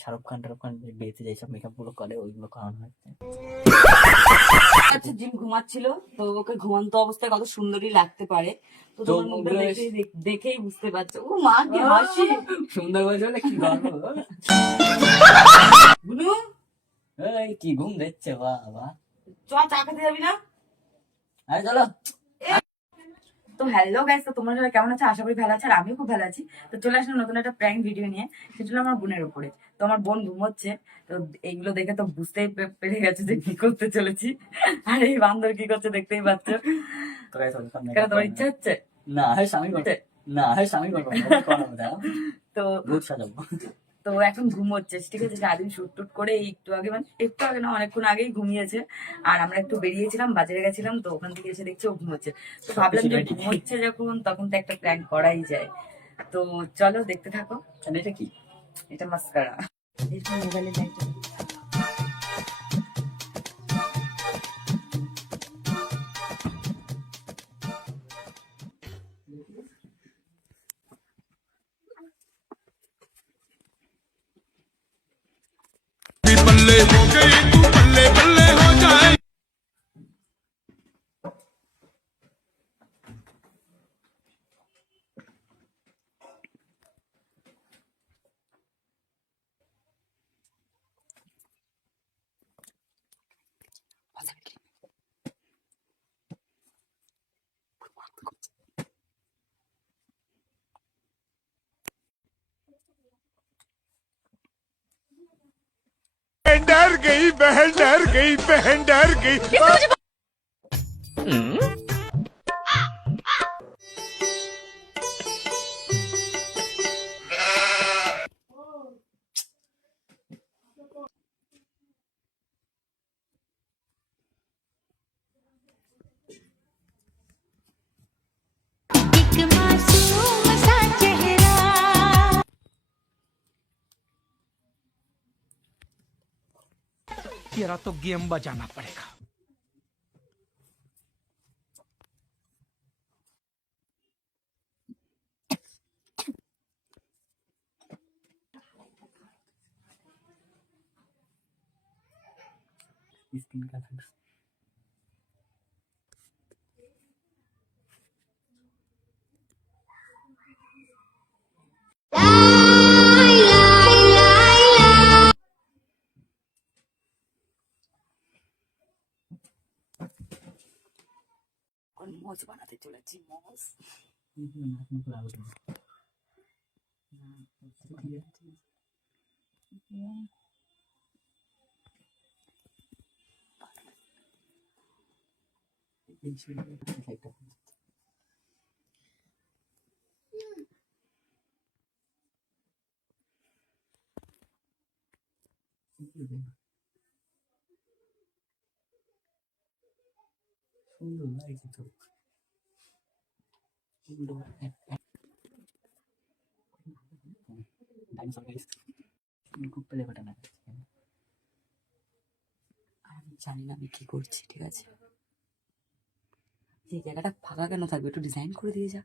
শাহরুখ খান বিয়েতে যেসব মেকআপ গুলো করে ওইগুলো করানো হচ্ছে। আচ্ছা জিম ঘুমাচ্ছিল, তো ওকে ঘুমন্ত অবস্থায় কত সুন্দরী লাগতে পারে, তো তোমার মুখটা দেখেই বুঝতে পারছো। ও মা কি হাসি! সুন্দর বলছে বলে কি গর্ব। বুনু এই কি ঘুম দিচ্ছে বাবা। চ চা খেতে যাবি না? আরে চলো। তো হ্যালো গাইস, তো তোমরা সবাই কেমন আছো? আশা করি ভালো আছে, আর আমিও খুব ভালো আছি। তো চলে আসলাম নতুন একটা প্র্যাঙ্ক ভিডিও নিয়ে, সেটা হলো আমার বোনের উপরে। তো আমার বোন ঘুমোচ্ছে, তো এইগুলো দেখে তো বুঝতেই পেরে গেছে যে কি করতে চলেছি। আর এই বান্দর কি করছে দেখতেই পাচ্ছ। কেন তোমার ইচ্ছা হচ্ছে? না হ্যাঁ স্বামী করতে, না হ্যাঁ স্বামী করবো তো ভূত সাজাবো। তো এখন ঘুমোচ্ছে, ঠিক আছে। সারাদিন শুট টুট করে একটু আগে, মানে একটু আগে না, অনেকক্ষণ আগেই ঘুমিয়েছে। আর আমরা একটু বেরিয়েছিলাম, বাজারে গেছিলাম, তো ওখান থেকে এসে দেখছি ও ঘুমোচ্ছে। তো ভাবলাম যে ঘুমোচ্ছে যখন, তখন তো একটা প্ল্যান করাই যায়। তো চলো দেখতে থাকো। এটা কি? এটা মাস্কারা। মোবাইলের লাইটটা बल्ले हो गई तू बल्ले बल्ले हो जाए। डर गई बहन, डर गई बहन, डर गई। तेरा तो गेम बजाना पड़ेगा। स्किन का था। মোজ বানাতে চলেছি, মোজ। সুন্দর লাগছে তো। খুব পেলে বাটা না। আমি জানি না আমি কি করছি, ঠিক আছে। এই জায়গাটা ফাঁকা কেন থাকবে? একটু ডিজাইন করে দিয়ে যা।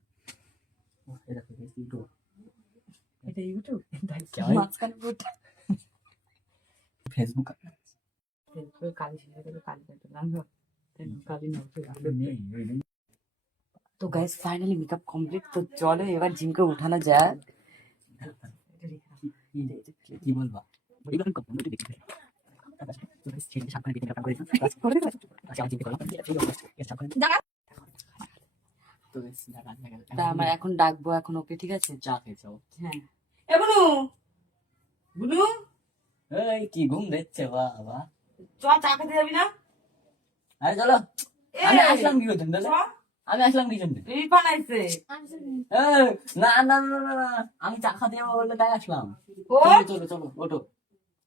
এটা ইউটিউব, মাঝখানে পুরোটা ফেসবুক। ফেসবুকে কালি ছিল, কালি কাটলাম, কালি না। তো গাইস ফাইনালি মেকআপ কমপ্লিট। তো চলো এবার জিমকে উঠানো যায়। কি বলবা? আমার এখন ডাকবো এখন ওকে, ঠিক আছে। চা খেয়েছো? হ্যাঁ। এ বুনু, বুনু এই কি ঘুম দিচ্ছে বাবা। চ চা খেতে যাবি না? আরে চলো। আমি আসলাম কি করছেন? আমি আসলাম কি জন্য? ইরফান আইছে। না না না না না, আমি চা খাতে যাবো বললে তাই আসলাম। চলো চলো ওঠো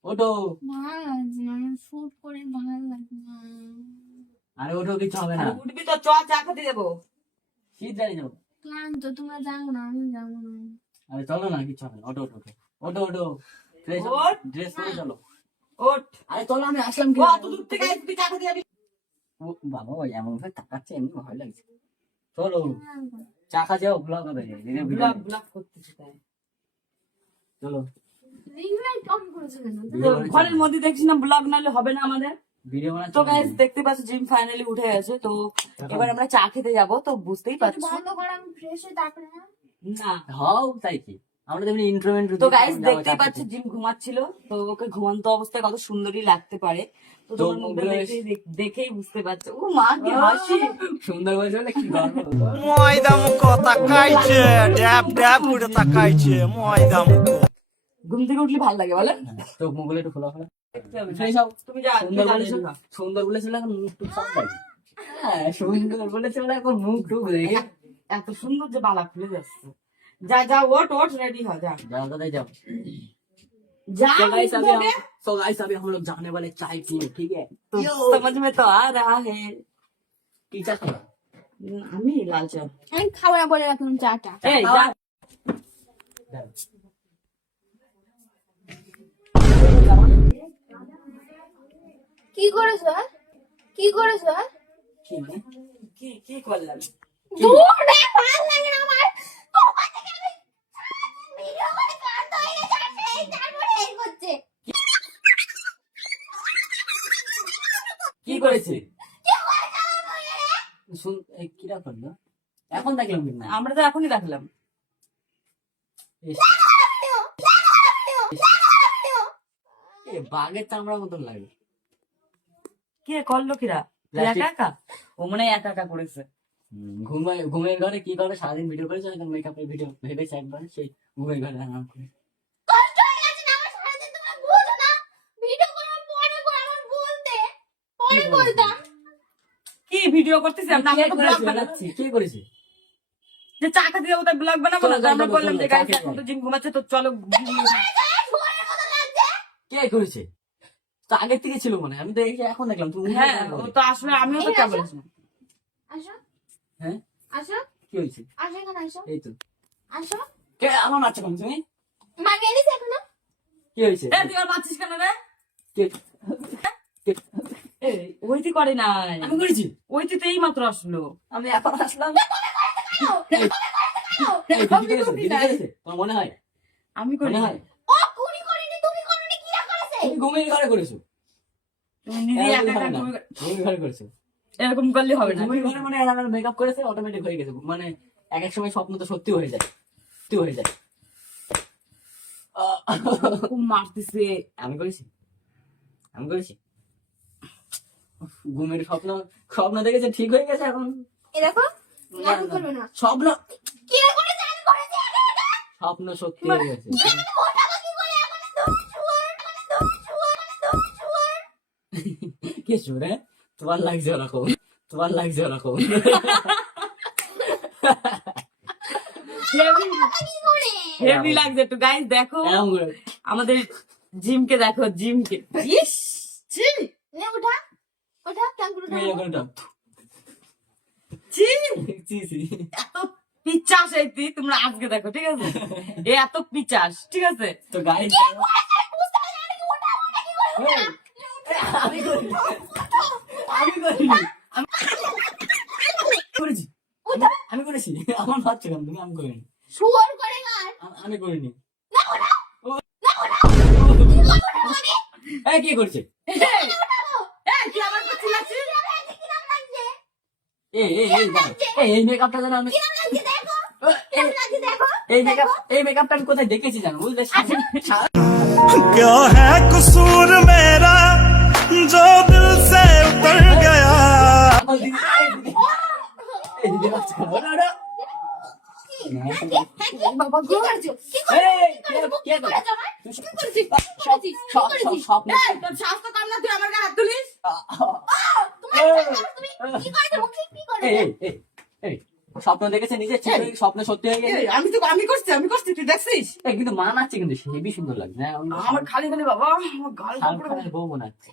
ওঠো। শুট করে ভালো লাগে না। আরে ওঠো, কিছু হবে না। উঠবি তো, চ চা খেতে যাবো। শীত দাঁড়িয়ে যাবো। ক্লান্ত, তোমরা যাও না, আমি যাবো না। আরে চলো না, কিছু হবে না। ওঠো ওঠো ওঠো ওঠো ওঠো। ড্রেস পরে চলো। ওঠ। আরে চলো, আমি আসলাম কি? অত দূর থেকে তুই চা খেতে যাবি? বাবা ওই এমন ভাবে তাকাচ্ছে, এমনি ভয় লাগছে। চলো চা খা যাও, ব্লগ হবে। ব্লগ ব্লগ করতেছি তাই। চলো রিং লাইট অন করেছে কেন? ঘরের মধ্যে দেখছি না ব্লগ নালে হবে না আমাদের। ভিডিও বানাচ্ছি তো গাইস দেখতে পাচ্ছ জিম ফাইনালি উঠে গেছে। তো এবার আমরা চা খেতে যাবো, তো বুঝতেই একটু পারছো বন্ধ করে আমি ফ্রেশ হয়ে তারপরে না। না। হও তাই কি আমরা তেমনি ইন্ট্রোমেন্ট তো গাইস দেখতেই পাচ্ছ জিম ঘুমাচ্ছিল, তো ওকে ঘুমন্ত অবস্থায় কত সুন্দরই লাগতে পারে। তো তো তোমরা মুখটা মুখগুলো দেখেই বুঝতে পারছো। ও মা কি হাসি। সুন্দর বলছে বলে কি গর্ব ময়দা মুখো তাকাইছে ড্যাব ড্যাব করে তাকাইছে ময়দা মুখো ঘুম থেকে উঠলে ভালো লাগে বলেন। তো মুখগুলো একটু খোলা খোলা ফ্রেশ হও, তুমি যা সুন্দর তুমি বলেছিল যা। সুন্দর বলেছিল এখন মুখ টুক সব লাগে হ্যাঁ সুন্দর বলেছিল এখন মুখ টুক দেখে এত সুন্দর যে বালা খুলে যাচ্ছে। যা যা ওট ওট রেডি हो जा जाओ दादा जाओ जा। तो गाइस अभी हम लोग जाने वाले चाय पीने ठीक है तो समझ में तो आ रहा है। टीचर আমি লাল চা। আমি খাবো না বলে রাখলাম চাটা। এই যা। কি করেছো? কি করেছো? কি কি করলাম? দূর রে, ভালো লাগে না আমার। কখন থেকে আমি ভিডিও করে ক্লান্ত হয়ে গেছে, আর তারপরে এই করছে। কি করেছে কি করেছো আমার বলে রে? শুন কিরা করলো এখন দেখলাম কি না আমরা তো এখনই দেখলাম। এ বাঘের চামড়া মতন লাগে কে করলো কিরা? Plastic- একা একা? ও মনে হয় একা একা করেছে। ঘুমের ঘরে কি করে সারাদিন ভিডিও করেছে হয়তো মেকআপের ভিডিও ভেবেছে একবার সেই ঘুমের ঘরে রান্না করে কষ্ট হয়ে গেছে না আমার সারাদিন, তোমরা বুঝো না। ভিডিও করার পরে করে আমার বলতে। পরে বলতাম। কি ভিডিও করতেছি আমরা? আমরা তো ব্লগ কে বানাচ্ছি। কে করেছে যে চা খেতে যাবো তাই ব্লগ বানাবো না? চলো, তো আমরা চলো, বললাম চলো, যে চা গাইস খেতে এখন তো যাই। জিম ঘুমাচ্ছে, তো চলো ঘরের মতো লাগছে। কে করেছে তো আগের থেকে ছিল মনে হয় আমি তো এই যে এখন দেখলাম তুমি হ্যাঁ ও তো আসলে আমিও তো এই কেমন আসো। আসো হ্যাঁ আসো কি হয়েছে আসো, এখানে আসো এই তো আসো। কে আমার মারছো কেন তুমি মানিয়ে নিছে এখনো? কি হয়েছে এ তুই আর মারছিস কেন রে? কে এই ওইটি করে নাই, আমি করেছি ওইটি তো এই মাত্র আসলো। আমি এখন আসলাম আমি করি নাই। তোমার মনে হয় আমি করি মনে নাই। হয় ও কুনি করিনি, তুমি করনি, কিরা করেছে? তুমি ঘুমের ঘরে করেছো তুমি নিজে একা একা ঘুমের ঘরে করেছো এরকম করলে হবে না। ঘুমের ঘরে মানে এরা মেকআপ করেছে অটোমেটিক হয়ে গেছে মানে এক এক সময় স্বপ্ন তো সত্যি হয়ে যায় সত্যি হয়ে যায় খুব মারতেছে। আমি করেছি আমি করেছি ঘুমের স্বপ্ন স্বপ্ন দেখেছে ঠিক হয়ে গেছে এখন এ দেখো, না, এখন না। করবে না। স্বপ্ন কিরা করেছে? আমি করেছি একা একা। স্বপ্ন সত্যি হয়ে গেছে আমি ওঠাবো কি করে? এখন তুমি শুয়ার, তুমি শুয়ার। কে শুনে তোমার লাগছে ওরকম তোমার লাগছে ওরকম কি করে? হেভি লাগছে তো গাইস। দেখো এরকম করে আমাদের জিমকে, দেখো জিমকে। ইস ছি নে ওঠা, ওঠা, টাঙ্গুর তুমি এরকম একটা ছি, ছি, ছি। এত পিচাস এইতি তোমরা আজকে দেখো, ঠিক আছে? এ এত পিচাস, ঠিক আছে? তো গাইস আমি করিনি আমি করিনি করেছি আমি করেছি আমার ভাবছি কেন তুমি আমি করিনি শুয়ার করে গার। আমি করিনি না ওঠা, কে করছে কি আমার কাছে লাগছে? কি নাম লাগছে? এই মেকআপটা যেন আমি কি নাম লাগছে দেখো, কি নাম লাগছে দেখো। এই মেকআপটা আমি কোথায় দেখেছি জানো বুঝলে क्या है कसूर मेरा जो दिल से उतर गया বাবা কি করছো? কি করছো? কি করেছো আমার? কি করেছি? কি করেছি? স্বপ্ন এই, তোর সাহস তো কম না, তুই আমার গায়ে হাত তুলিস? তুমি কি করেছো? মুখে কি করেছো? স্বপ্ন দেখেছে নিজে স্বপ্ন সত্যি হয়ে গেছে এই, আমি করছি, তুই দেখছিস? কিন্তু মানাচ্ছে কিন্তু হেবি সুন্দর লাগছে হ্যাঁ, আমার খালি খালি বাবা আমার গাল শাহরুখ কাপড়। খানের বউ মনাচ্ছে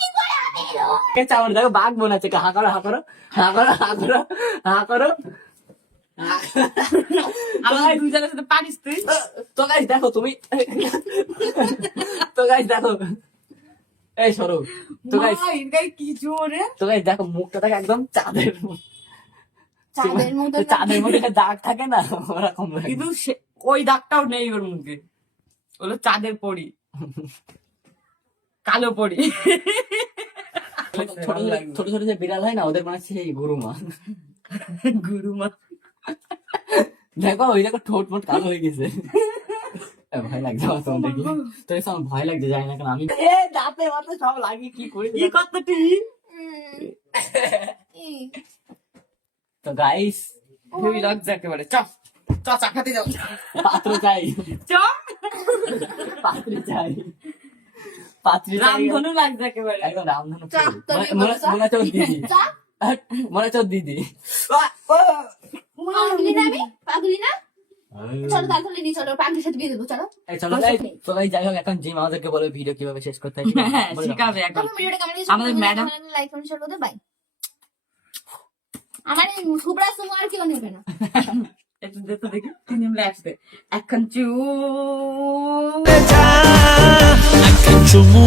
কি করে আমি? আমার দেখো বাঘ মনাচ্ছে হা করো হা করো হা করো হা করো হা করো আমার দুজনের সাথে পারিস তুই? তো গাইস দেখো তুমি তো গাইস দেখো এই সরো তো গাইস মা, এর গায়ে কি জোরে। তো গাইস দেখো মুখটা থাকে একদম চাঁদের চাঁদের মতো চাঁদের মধ্যে একটা দাগ থাকে না ওরকম লাগে। কিন্তু ওই দাগটাও নেই ওর মুখে। হলো চাঁদের পরি, কালো পরি। ছোট ছোট ছোট যে বিড়াল হয় না, ওদের বানাচ্ছে এই গুরুমা। গুরুমা। দেখো ওই দেখো ঠোঁট মোট কালো হয়ে গেছে। ভয় লাগছে আমার তোমার দেখে, তো আমার ভয় লাগছে, জানি না কেন আমি দাঁতে মাথা সব লাগিয়ে কি করি। কি কতটি তো গাইস খুবই লজ্জা একেবারে। চ চ চা খাতে যাও। পাত্র চাই, চ পাত্রী চাই, পাত্রী চাই। রামধনু লাগছে একেবারে। একদম রামধনু। চা, তোর কি মনে বলছো? মনে হচ্ছে ওর দিদি, চা মনে হচ্ছে ওর দিদি। পাগলি না আমি, পাগলি না। চলো তাড়াতাড়ি নিয়ে চলো, পাগলির সাথে বিয়ে দেবো, চলো। এই চলো গাইস, তো গাইস যাই হোক, এখন জিম আমাদেরকে বলে ভিডিও কিভাবে শেষ করতে হয়। হ্যাঁ, বলে দাও। শিখাবে এখন। তোমার ভিডিওটা কেমন লেগেছে আমাদের ম্যাডাম লাইক কমেন্ট শেয়ার করতে বাই। আমার এই শুভ্রা সুমো আর কেউ নেবে না। একটু দেখতে দেখি, তিনি আমরা একসাথে এখন চু চুমু